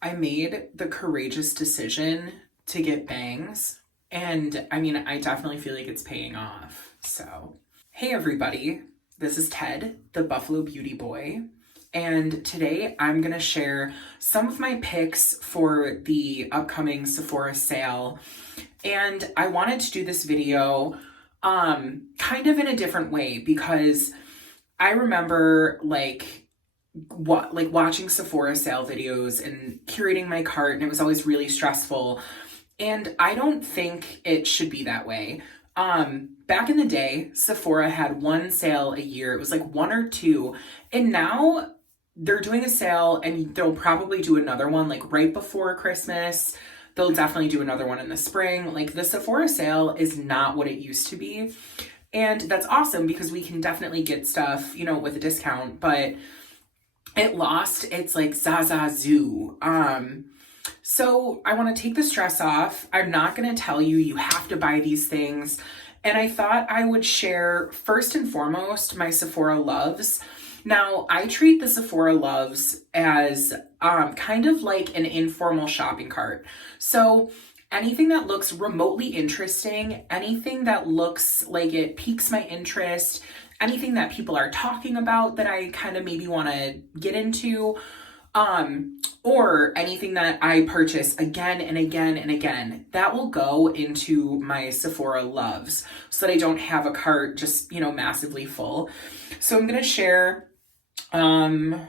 I made the courageous decision to get bangs, and I mean, I definitely feel like it's paying off. So, hey everybody, this is Ted, the Buffalo Beauty Boy, and today I'm gonna share some of my picks for the upcoming Sephora sale. And I wanted to do this video kind of in a different way because I remember watching Sephora sale videos and curating my cart, and it was always really stressful. And I don't think it should be that way. Back in the day, Sephora had one sale a year. It was like one or two. And now they're doing a sale and they'll probably do another one like right before Christmas. They'll definitely do another one in the spring. Like the Sephora sale is not what it used to be. And that's awesome because we can definitely get stuff, you know, with a discount, but it lost its like Zaza Zoo. So I want to take the stress off. I'm not going to tell you have to buy these things. And I thought I would share first and foremost my Sephora Loves. Now, I treat the Sephora Loves as kind of like an informal shopping cart. So anything that looks remotely interesting, anything that looks like it piques my interest, anything that people are talking about that I kind of maybe want to get into, or anything that I purchase again and again and again, that will go into my Sephora Loves so that I don't have a cart just, you know, massively full. So I'm going to share like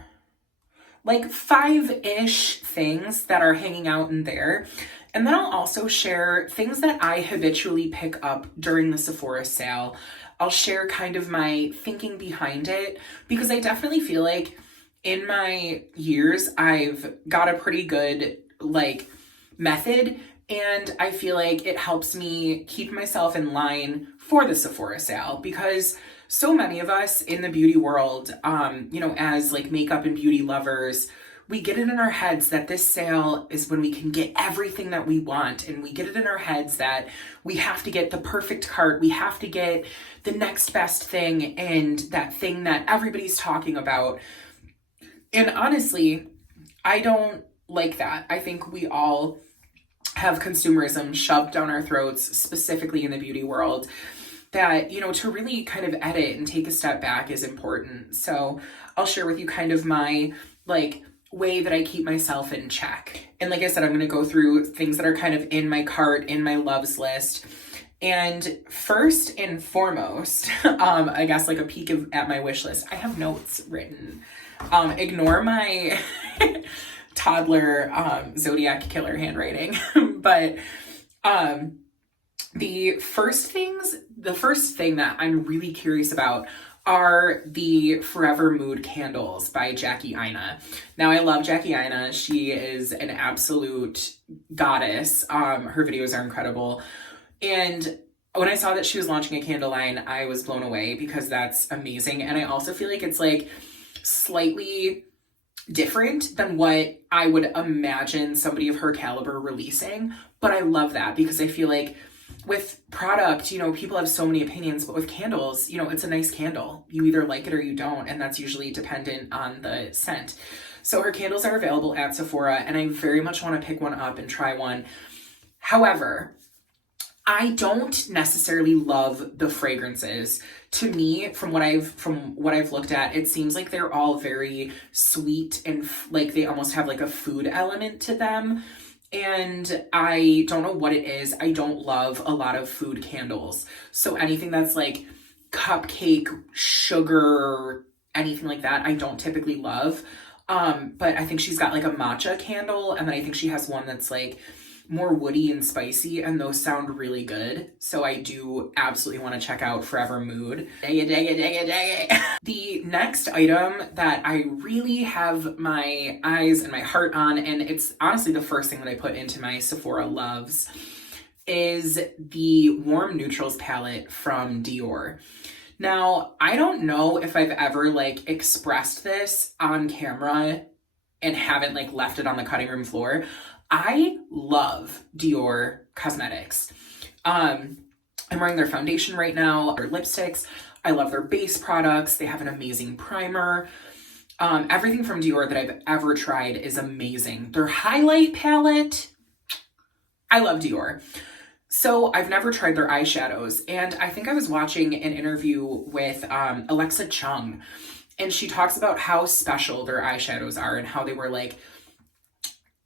5-ish things that are hanging out in there. And then I'll also share things that I habitually pick up during the Sephora sale. I'll share kind of my thinking behind it because I definitely feel like in my years, I've got a pretty good like method, and I feel like it helps me keep myself in line for the Sephora sale because so many of us in the beauty world, you know, as like makeup and beauty lovers, we get it in our heads that this sale is when we can get everything that we want. And we get it in our heads that we have to get the perfect cart. We have to get the next best thing and that thing that everybody's talking about. And honestly, I don't like that. I think we all have consumerism shoved down our throats, specifically in the beauty world, that, you know, to really kind of edit and take a step back is important. So I'll share with you kind of my like way that I keep myself in check. And like I said, I'm going to go through things that are kind of in my cart, in my loves list. And first and foremost, I guess like a peek at my wish list, I have notes written. Ignore my toddler Zodiac killer handwriting. But the first thing that I'm really curious about are the Forvrmood Candles by Jackie Aina. Now, I love Jackie Aina. She is an absolute goddess. Her videos are incredible. And when I saw that she was launching a candle line, I was blown away because that's amazing. And I also feel like it's like slightly different than what I would imagine somebody of her caliber releasing. But I love that because I feel like with product, you know, people have so many opinions, but with candles, you know, it's a nice candle. You either like it or you don't, and that's usually dependent on the scent. So her candles are available at Sephora, and I very much want to pick one up and try one. However, I don't necessarily love the fragrances. To me, from what I've looked at, it seems like they're all very sweet and like they almost have like a food element to them. And I don't know what it is. I don't love a lot of food candles. So anything that's like cupcake, sugar, anything like that, I don't typically love. But I think she's got like a matcha candle, and then I think she has one that's like more woody and spicy, and those sound really good. So I do absolutely want to check out Forvrmood. Dang it. The next item that I really have my eyes and my heart on, and it's honestly the first thing that I put into my Sephora Loves, is the Warm Neutrals palette from Dior. Now, I don't know if I've ever like expressed this on camera and haven't like left it on the cutting room floor. I love Dior cosmetics. I'm wearing their foundation right now, their lipsticks. I love their base products. They have an amazing primer. Everything from Dior that I've ever tried is amazing. Their highlight palette, I love Dior. So I've never tried their eyeshadows, and I think I was watching an interview with Alexa Chung, and she talks about how special their eyeshadows are and how they were like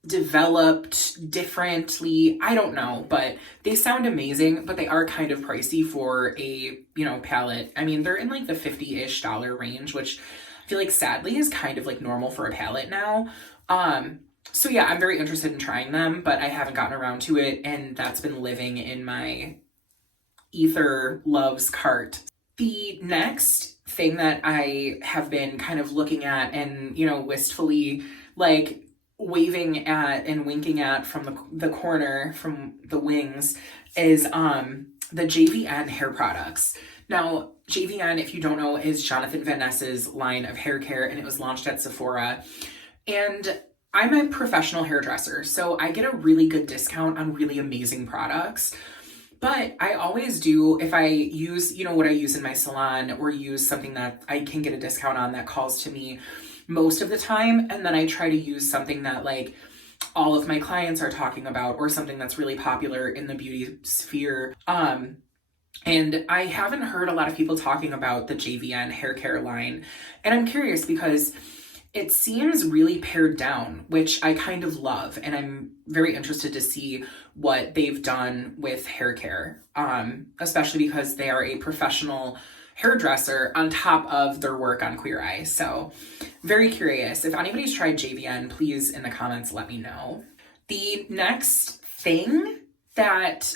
developed differently. I don't know, but they sound amazing, but they are kind of pricey for a, you know, palette. I mean, they're in like the $50-ish range, which I feel like sadly is kind of like normal for a palette now. So yeah, I'm very interested in trying them, but I haven't gotten around to it, and that's been living in my Ether Loves cart. The next thing that I have been kind of looking at and, you know, wistfully like waving at and winking at from the corner, from the wings, is the JVN hair products. Now, JVN, if you don't know, is Jonathan Van Ness's line of hair care, and it was launched at Sephora. And I'm a professional hairdresser, so I get a really good discount on really amazing products. But I always do, if I use, you know, what I use in my salon, or use something that I can get a discount on that calls to me most of the time, and then I try to use something that like all of my clients are talking about, or something that's really popular in the beauty sphere. And I haven't heard a lot of people talking about the JVN hair care line, and I'm curious because it seems really pared down, which I kind of love, and I'm very interested to see what they've done with hair care, especially because they are a professional hairdresser on top of their work on Queer Eye. So very curious. If anybody's tried JVN, please in the comments let me know. The next thing that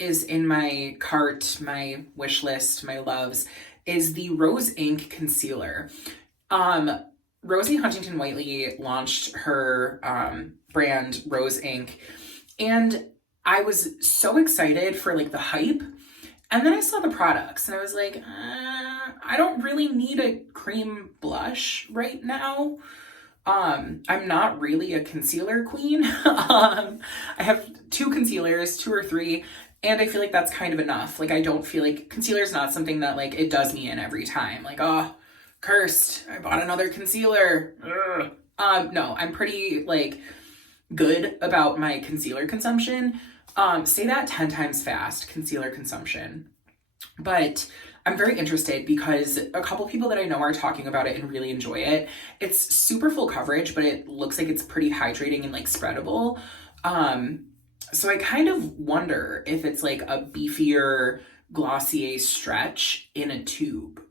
is in my cart, my wish list, my loves, is the Rose Ink Concealer. Rosie Huntington Whiteley launched her brand Rose Ink, and I was so excited for like the hype, and then I saw the products and I was like, I don't really need a cream blush right now. I'm not really a concealer queen. I have 2 concealers, 2 or 3, and I feel like that's kind of enough. Like, I don't feel like concealer is not something that like it does me in every time. Like, oh, cursed, I bought another concealer. No, I'm pretty like good about my concealer consumption. Say that 10 times fast, concealer consumption. But I'm very interested because a couple people that I know are talking about it and really enjoy it. It's super full coverage, but it looks like it's pretty hydrating and like spreadable. So I kind of wonder if it's like a beefier Glossier stretch in a tube.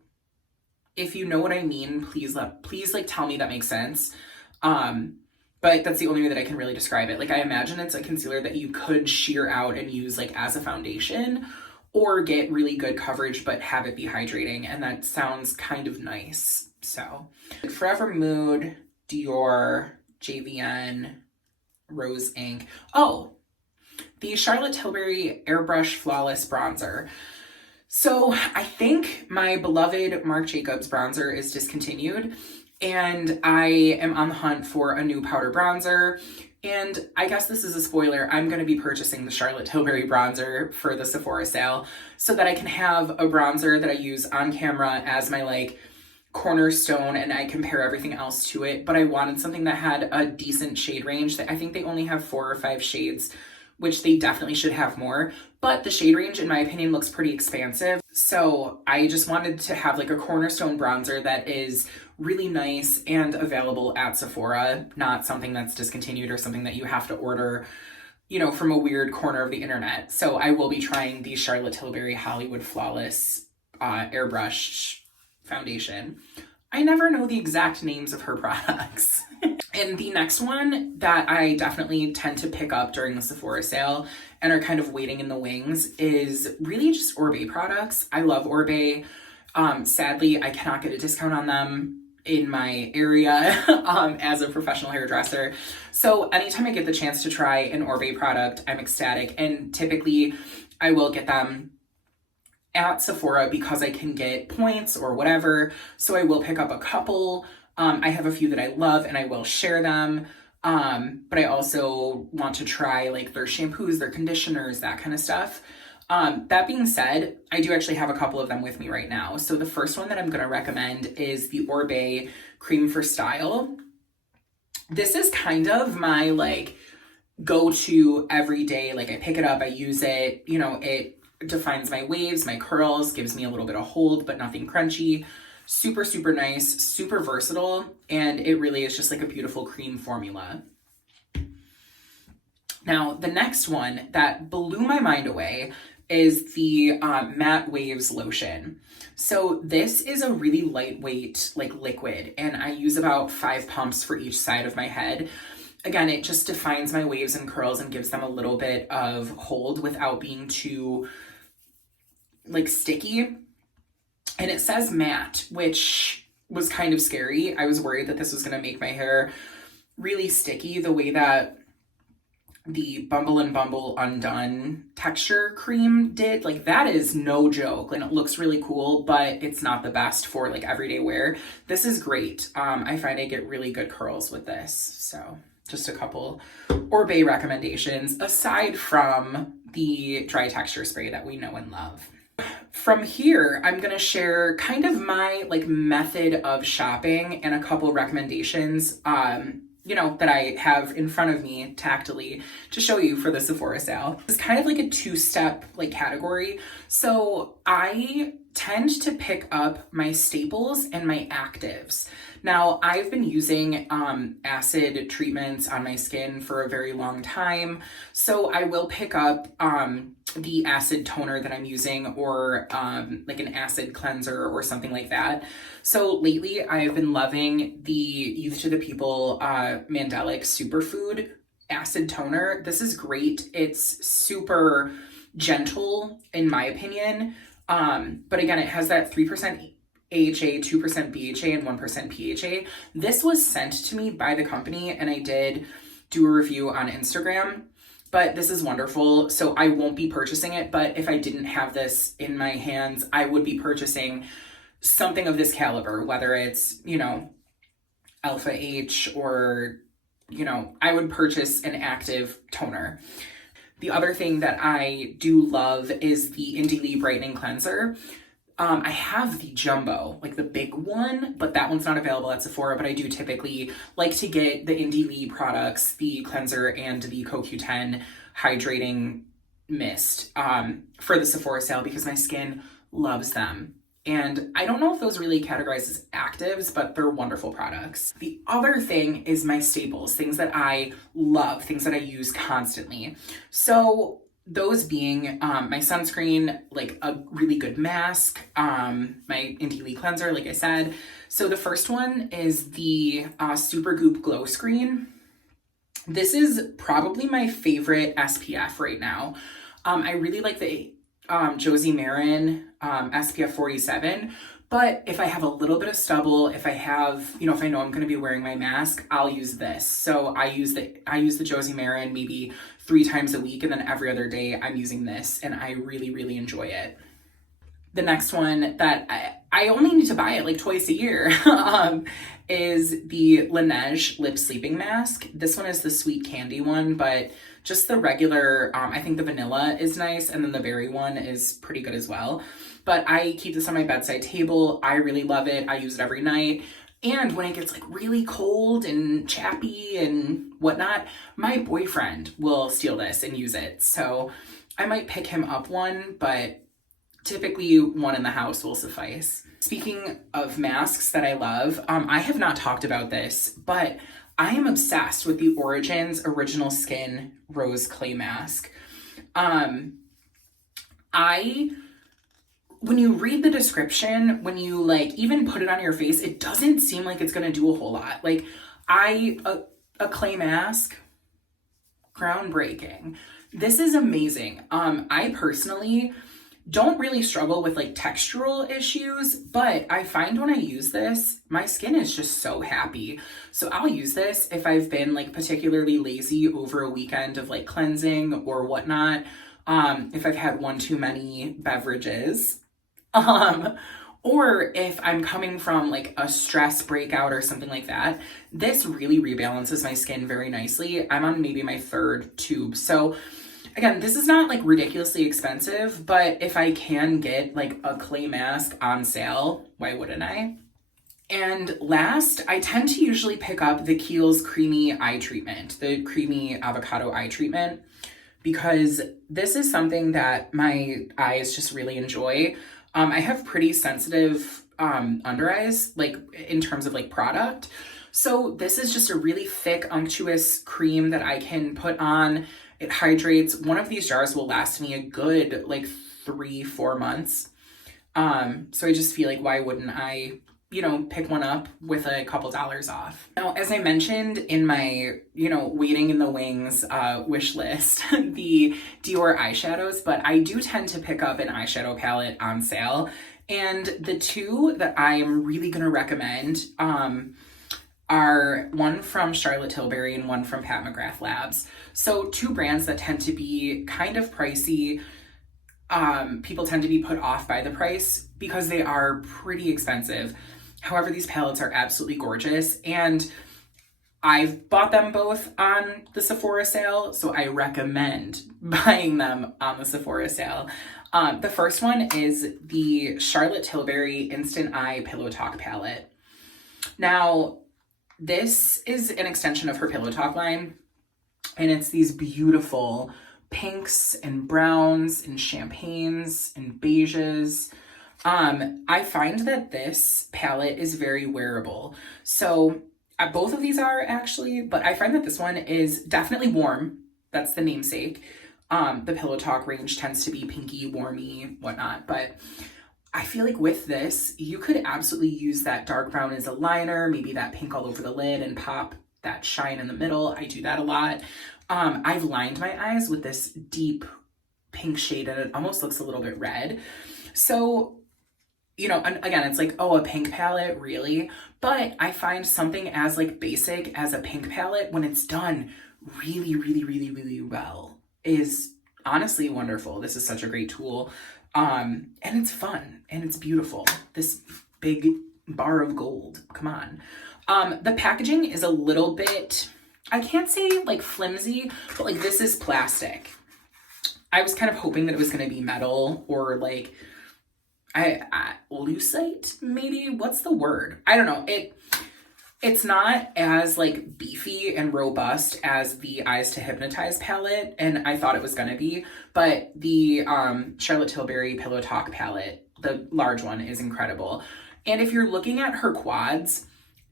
If you know what I mean, please like tell me that makes sense. But that's the only way that I can really describe it. Like, I imagine it's a concealer that you could sheer out and use like as a foundation, or get really good coverage but have it be hydrating, and that sounds kind of nice. So Forvrmood, Dior, JVN, Rose Ink. Oh, the Charlotte Tilbury Airbrush Flawless Bronzer. So I think my beloved Marc Jacobs bronzer is discontinued, and I am on the hunt for a new powder bronzer. And I guess this is a spoiler, I'm going to be purchasing the Charlotte Tilbury bronzer for the Sephora sale so that I can have a bronzer that I use on camera as my like cornerstone, and I compare everything else to it. But I wanted something that had a decent shade range. I think they only have 4 or 5 shades, which they definitely should have more. But the shade range, in my opinion, looks pretty expansive. So I just wanted to have like a cornerstone bronzer that is really nice and available at Sephora, not something that's discontinued or something that you have to order, you know, from a weird corner of the internet. So I will be trying the Charlotte Tilbury Hollywood Flawless Airbrush foundation. I never know the exact names of her products. And the next one that I definitely tend to pick up during the Sephora sale and are kind of waiting in the wings is really just Orbe products. I love Orbe. Sadly, I cannot get a discount on them in my area as a professional hairdresser. So anytime I get the chance to try an Orbe product, I'm ecstatic. And typically I will get them at Sephora because I can get points or whatever. So I will pick up a couple. I have a few that I love and I will share them. But I also want to try like their shampoos, their conditioners, that kind of stuff. That being said, I do actually have a couple of them with me right now. So the first one that I'm going to recommend is the Orbe Cream for Style. This is kind of my like go-to everyday, like I pick it up, I use it, you know, it defines my waves, my curls, gives me a little bit of hold, but nothing crunchy. Super, super nice, super versatile, and it really is just like a beautiful cream formula. Now, the next one that blew my mind away is the Matte Waves Lotion. So this is a really lightweight like liquid, and I use about 5 pumps for each side of my head. Again, it just defines my waves and curls and gives them a little bit of hold without being too like sticky. And it says matte, which was kind of scary. I was worried that this was going to make my hair really sticky the way that the Bumble and Bumble Undone texture cream did. Like that is no joke, and it looks really cool, but it's not the best for like everyday wear. This is great. I find I get really good curls with this. So just a couple Orbe recommendations aside from the dry texture spray that we know and love. From here, I'm going to share kind of my like method of shopping and a couple recommendations, you know, that I have in front of me tactily to show you for the Sephora sale. It's kind of like a 2-step like category. So I tend to pick up my staples and my actives. Now, I've been using acid treatments on my skin for a very long time. So I will pick up the acid toner that I'm using, or like an acid cleanser or something like that. So lately I've been loving the Youth to the People Mandelic Superfood Acid Toner. This is great. It's super gentle in my opinion. But again, it has that 3% AHA, 2% BHA, and 1% PHA. This was sent to me by the company, and I did do a review on Instagram, but this is wonderful. So I won't be purchasing it, but if I didn't have this in my hands, I would be purchasing something of this caliber, whether it's, you know, Alpha H or, you know, I would purchase an active toner. The other thing that I do love is the Indie Lee Brightening Cleanser. I have the jumbo, like the big one, but that one's not available at Sephora, but I do typically like to get the Indie Lee products, the cleanser and the CoQ10 hydrating mist for the Sephora sale because my skin loves them. And I don't know if those really categorize as actives, but they're wonderful products. The other thing is my staples, things that I love, things that I use constantly. So those being my sunscreen, like a really good mask, my Indie Lee cleanser, like I said. So the first one is the Supergoop Glow Screen. This is probably my favorite SPF right now. I really like the Josie Maran SPF 47, but if I have a little bit of stubble, if I have, you know, if I know I'm going to be wearing my mask, I'll use this. So I use the Josie Maran maybe 3 times a week, and then every other day I'm using this, and I really, really enjoy it. The next one that I only need to buy it like twice a year is the Laneige Lip Sleeping Mask. This one is the sweet candy one, but just the regular, I think the vanilla is nice, and then the berry one is pretty good as well. But I keep this on my bedside table. I really love it. I use it every night. And when it gets like really cold and chappy and whatnot, my boyfriend will steal this and use it. So I might pick him up one, but typically one in the house will suffice. Speaking of masks that I love, I have not talked about this, but I am obsessed with the Origins Original Skin Rose Clay Mask. When you read the description, when you like even put it on your face, it doesn't seem like it's gonna do a whole lot. Like a clay mask, groundbreaking. This is amazing. I personally don't really struggle with like textural issues, but I find when I use this, my skin is just so happy. So I'll use this if I've been like particularly lazy over a weekend of like cleansing or whatnot. If I've had one too many beverages, or if I'm coming from like a stress breakout or something like that, this really rebalances my skin very nicely. I'm on maybe my 3rd tube. So Again, this is not like ridiculously expensive, but if I can get like a clay mask on sale, why wouldn't I? And last, I tend to usually pick up the Kiehl's Creamy Eye Treatment, the Creamy Avocado Eye Treatment, because this is something that my eyes just really enjoy. I have pretty sensitive under eyes, like in terms of like product. So this is just a really thick, unctuous cream that I can put on. It hydrates. One of these jars will last me a good like 3-4 months. So I just feel like, why wouldn't I, pick one up with a couple dollars off? Now, as I mentioned in my, waiting in the wings wish list, the Dior eyeshadows, but I do tend to pick up an eyeshadow palette on sale. And the two that I am really going to recommend are one from Charlotte Tilbury and one from Pat McGrath Labs. So two brands that tend to be kind of pricey. People tend to be put off by the price because they are pretty expensive. However, these palettes are absolutely gorgeous, and I've bought them both on the Sephora sale, so I recommend buying them on the Sephora sale. The first one is the Charlotte Tilbury Instant Eye Pillow Talk palette. Now, this is an extension of her Pillow Talk line, and it's these beautiful pinks and browns and champagnes and beiges. I find that this palette is very wearable. So both of these are actually, but I find that this one is definitely warm. That's the namesake. The Pillow Talk range tends to be pinky, warmy, whatnot. But I feel like with this, you could absolutely use that dark brown as a liner, maybe that pink all over the lid and pop that shine in the middle. I do that a lot. I've lined my eyes with this deep pink shade and it almost looks a little bit red. So, again, it's like, oh, a pink palette, really? But I find something as like basic as a pink palette, when it's done really, really, really, really well, is honestly wonderful. This is such a great tool. And it's fun and it's beautiful. This big bar of gold, come on. The packaging is a little bit, I can't say like flimsy, but like this is plastic. I was kind of hoping that it was going to be metal or like lucite, maybe. What's the word? I don't know. It's not as like beefy and robust as the Eyes to Hypnotize palette, and I thought it was gonna be, but the Charlotte Tilbury Pillow Talk palette, the large one, is incredible. And if you're looking at her quads,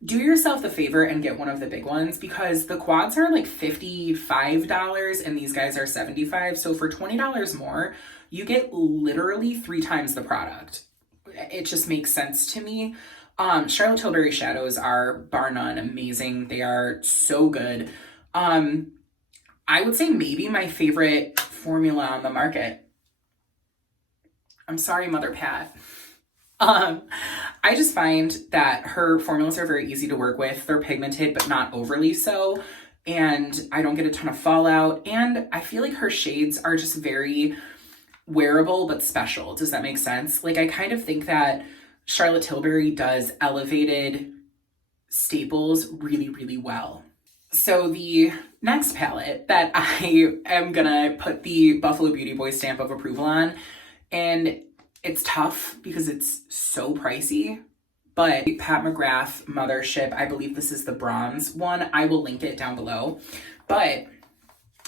do yourself the favor and get one of the big ones, because the quads are like $55 and these guys are $75. So for $20 more, you get literally 3 times the product. It just makes sense to me. Charlotte Tilbury shadows are bar none amazing. They are so good. I would say maybe my favorite formula on the market. I'm sorry, Mother Pat. I just find that her formulas are very easy to work with. They're pigmented, but not overly so. And I don't get a ton of fallout. And I feel like her shades are just very wearable, but special. Does that make sense? Like, I kind of think that Charlotte Tilbury does elevated staples really, really well. So the next palette that I am gonna put the Buffalo Beauty Boy stamp of approval on, and it's tough because it's so pricey, but Pat McGrath Mothership, I believe this is the bronze one. I will link it down below, but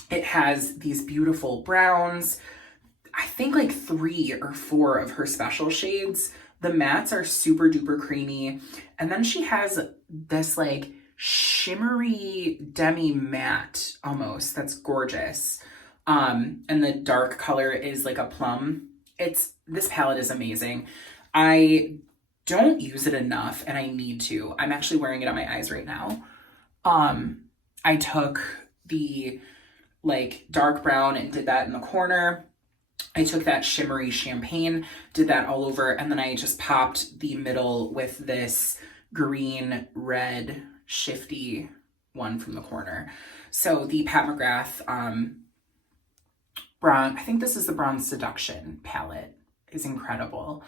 it has these beautiful browns. I think like 3 or 4 of her special shades. The mattes are super duper creamy. And then she has this like shimmery demi matte almost that's gorgeous. And the dark color is like a plum. This palette is amazing. I don't use it enough and I need to. I'm actually wearing it on my eyes right now. I took the like dark brown and did that in the corner. I took that shimmery champagne, did that all over, and then I just popped the middle with this green, red, shifty one from the corner. So the Pat McGrath bronze, I think this is the bronze Seduction palette, is incredible.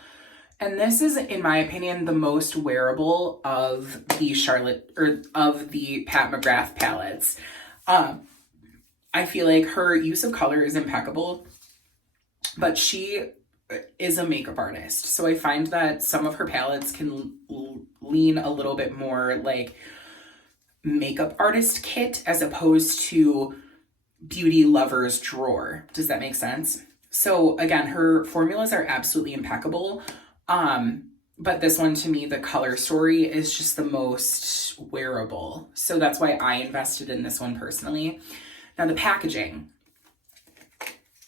And this is, in my opinion, the most wearable of the Charlotte, or of the Pat McGrath palettes. I feel like her use of color is impeccable, but she is a makeup artist. So I find that some of her palettes can lean a little bit more like makeup artist kit as opposed to beauty lover's drawer. Does that make sense? So again, her formulas are absolutely impeccable. But this one, to me, the color story is just the most wearable. So that's why I invested in this one personally. Now the packaging.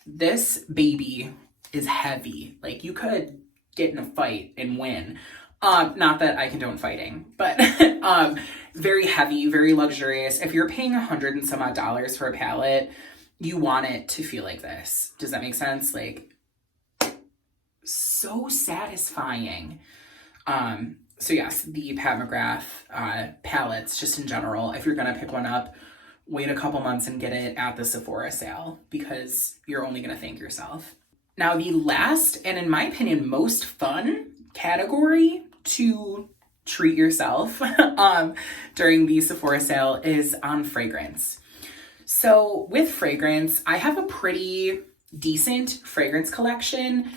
This baby is heavy. Like, you could get in a fight and win. Not that I condone fighting, but very heavy, very luxurious. If you're paying $100 and some odd for a palette, you want it to feel like this. Does that make sense? Like, so satisfying. So yes, the Pat McGrath palettes, just in general, if you're gonna pick one up, wait a couple months and get it at the Sephora sale, because you're only gonna thank yourself. Now the last, and in my opinion, most fun category to treat yourself during the Sephora sale is on fragrance. So with fragrance, I have a pretty decent fragrance collection.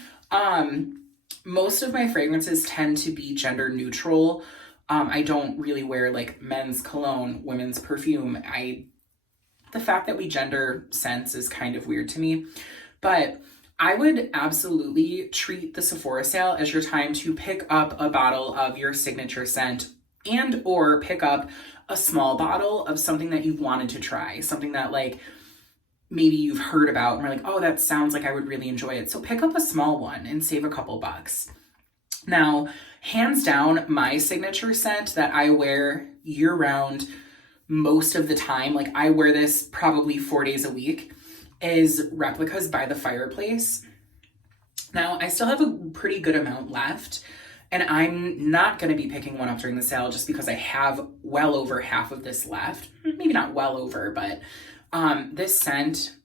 Most of my fragrances tend to be gender neutral. I don't really wear like men's cologne, women's perfume. The fact that we gender sense is kind of weird to me, but I would absolutely treat the Sephora sale as your time to pick up a bottle of your signature scent and or pick up a small bottle of something that you've wanted to try, something that like maybe you've heard about and you're like, oh, that sounds like I would really enjoy it. So pick up a small one and save a couple bucks. Now, hands down, my signature scent that I wear year round most of the time, like I wear this probably 4 days a week, is Replicas by the Fireplace. Now, I still have a pretty good amount left, and I'm not going to be picking one up during the sale just because I have well over half of this left. Maybe not well over, but this scent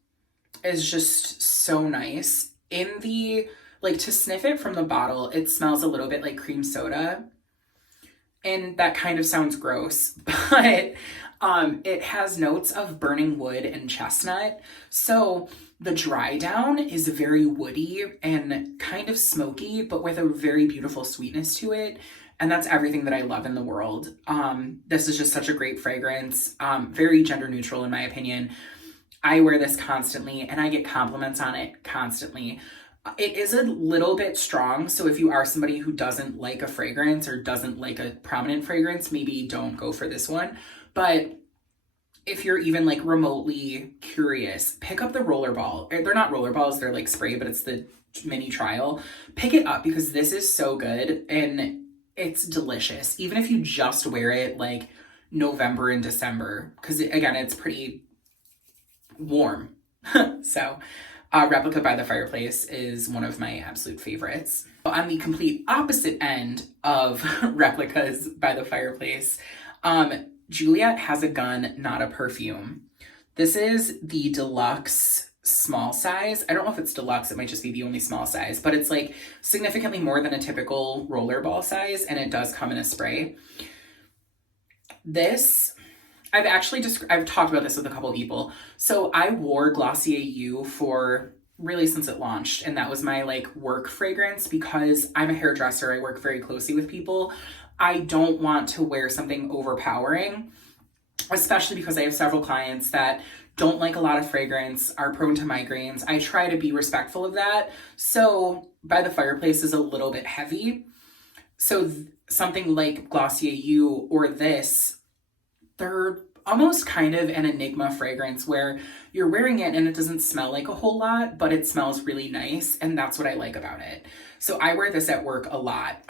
is just so nice. In the, like, to sniff it from the bottle, it smells a little bit like cream soda. And that kind of sounds gross, but it has notes of burning wood and chestnut. So the dry down is very woody and kind of smoky, but with a very beautiful sweetness to it. And that's everything that I love in the world. This is just such a great fragrance, very gender neutral in my opinion. I wear this constantly and I get compliments on it constantly. It is a little bit strong, so if you are somebody who doesn't like a fragrance or doesn't like a prominent fragrance, maybe don't go for this one. But if you're even like remotely curious, pick up the rollerball. They're not rollerballs, they're like spray, but it's the mini trial. Pick it up because this is so good and it's delicious. Even if you just wear it like November and December, because again, it's pretty warm. So Replica by the Fireplace is one of my absolute favorites. On the complete opposite end of Replicas by the Fireplace, Juliet Has a Gun, Not a Perfume. This is the deluxe small size. I don't know if it's deluxe, it might just be the only small size, but it's like significantly more than a typical rollerball size, and it does come in a spray. This, I've talked about this with a couple of people. So I wore Glossier U for really since it launched, and that was my like work fragrance because I'm a hairdresser. I work very closely with people. I don't want to wear something overpowering, especially because I have several clients that don't like a lot of fragrance, are prone to migraines. I try to be respectful of that. So By the Fireplace is a little bit heavy. So something like Glossier U or this, they're almost kind of an enigma fragrance where you're wearing it and it doesn't smell like a whole lot, but it smells really nice. And that's what I like about it. So I wear this at work a lot.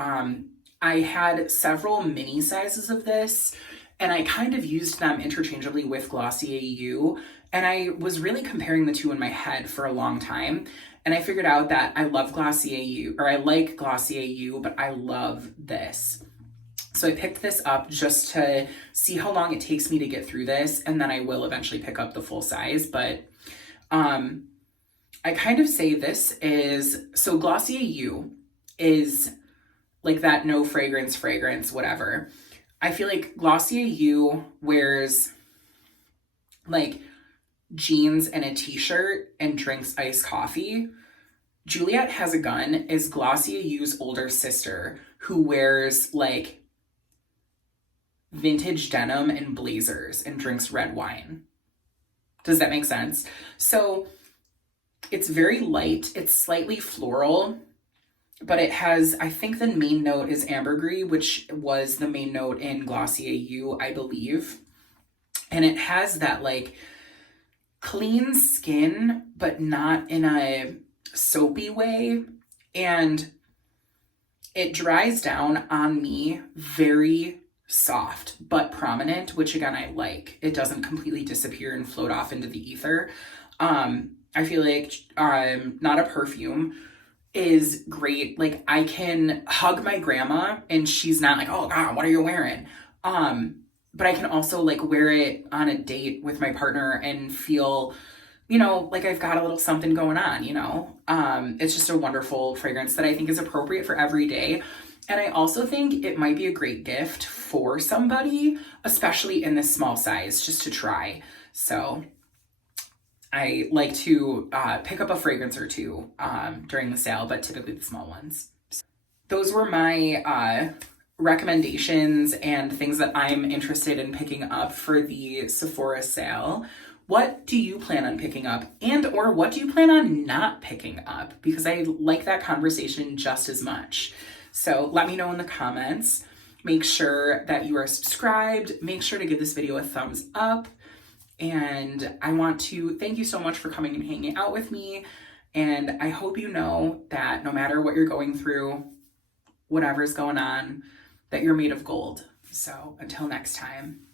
I had several mini sizes of this and I kind of used them interchangeably with Glossier U. And I was really comparing the two in my head for a long time. And I figured out that I love Glossier U, or I like Glossier U, but I love this. So I picked this up just to see how long it takes me to get through this, and then I will eventually pick up the full size. But I kind of say this is, so Glossier U is like that no fragrance, whatever. I feel like Glossier U wears like jeans and a t-shirt and drinks iced coffee. Juliet Has a Gun is Glossier U's older sister who wears like vintage denim and blazers and drinks red wine. Does that make sense? So it's very light. It's slightly floral, but it has, I think the main note is ambergris, which was the main note in Glossier U, I believe. And it has that like clean skin, but not in a soapy way. And it dries down on me very soft but prominent, which again I like. It doesn't completely disappear and float off into the ether. I feel like Not a Perfume is great. Like I can hug my grandma and she's not like, oh God, what are you wearing? But I can also like wear it on a date with my partner and feel, you know, like I've got a little something going on, you know? It's just a wonderful fragrance that I think is appropriate for every day. And I also think it might be a great gift for somebody, especially in this small size, just to try. So I like to pick up a fragrance or two during the sale, but typically the small ones. Those were my recommendations and things that I'm interested in picking up for the Sephora sale. What do you plan on picking up, and or what do you plan on not picking up? Because I like that conversation just as much. So let me know in the comments. Make sure that you are subscribed. Make sure to give this video a thumbs up. And I want to thank you so much for coming and hanging out with me. And I hope you know that no matter what you're going through, whatever's going on, that you're made of gold. So until next time.